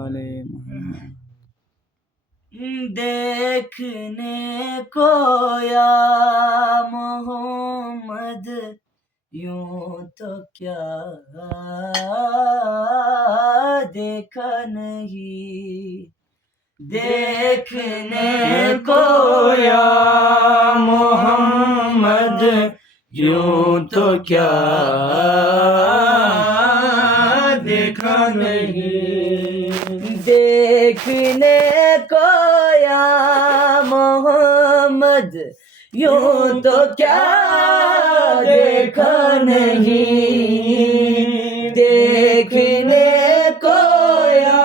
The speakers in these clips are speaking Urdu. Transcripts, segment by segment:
آل محمد۔ دیکھنے کو یا محمد یوں تو کیا دیکھا نہیں، دیکھنے کو یا محمد یوں تو کیا دیکھا نہیں، دیکھنے کو یا محمد یوں تو کیا دیکھا نہیں، دیکھنے کو یا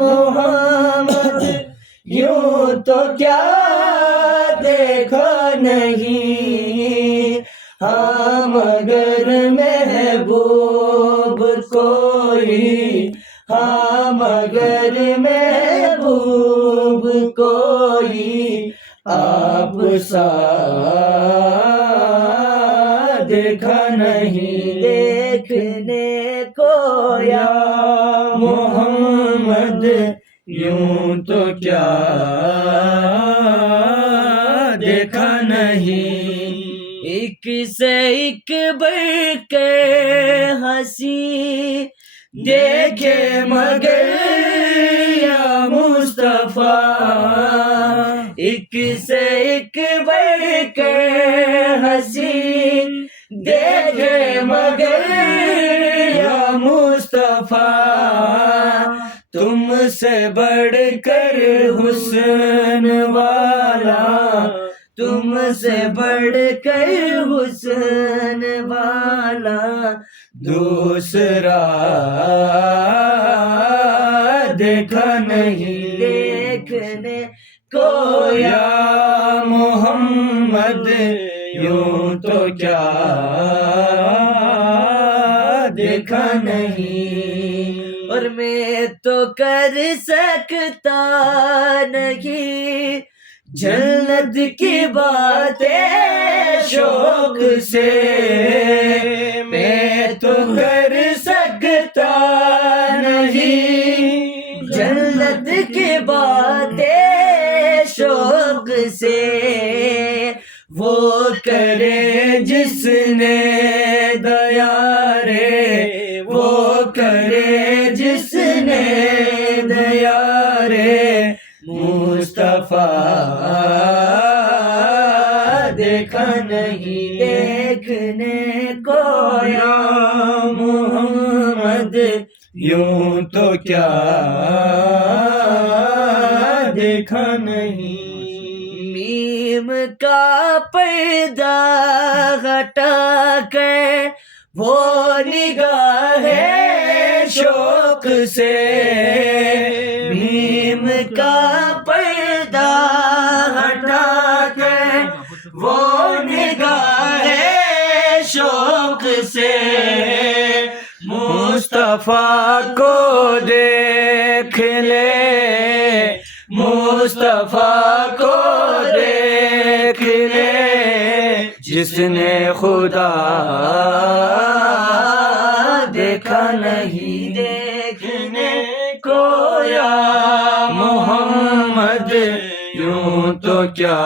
محمد یوں تو کیا دیکھا نہیں، ہاں مگر محبوب کوئی، ہاں مگر محبوب کوئی آپ سا دیکھا نہیں، دیکھنے کو یا محمد یوں تو کیا دیکھا نہیں، ایک سے ایک بڑھ کے ہنسی دیکھے مگر یا مصطفیٰ، ایک سے ایک بڑھ کے ہنسی دیکھے مگر یا مصطفیٰ، تم سے بڑھ کر حسن والا، تم سے بڑھ کر حسن والا دوسرا دیکھا نہیں، دیکھنے کو یا محمد یوں تو کیا دیکھا نہیں، اور میں تو کر سکتا نہیں جنت کی باتیں شوق سے، میں تو کر سکتا نہیں جنت کی باتیں شوق سے، وہ کرے جس نے دیا رے، وہ کرے جس نے دیا رے، مصطفیٰ دیکھا نہیں، دیکھنے کو یا محمد یوں تو کیا دیکھا نہیں، میم کا پردہ ہٹا کے وہ نگاہ شوق سے، میم کا پردہ ہٹا کے وہ نگاہ شوق سے، مصطفیٰ کو دیکھ لے، مصطفیٰ کو دیکھ لے، جس نے خدا دیکھا نہیں، دیکھنے کو یا محمد یوں تو کیا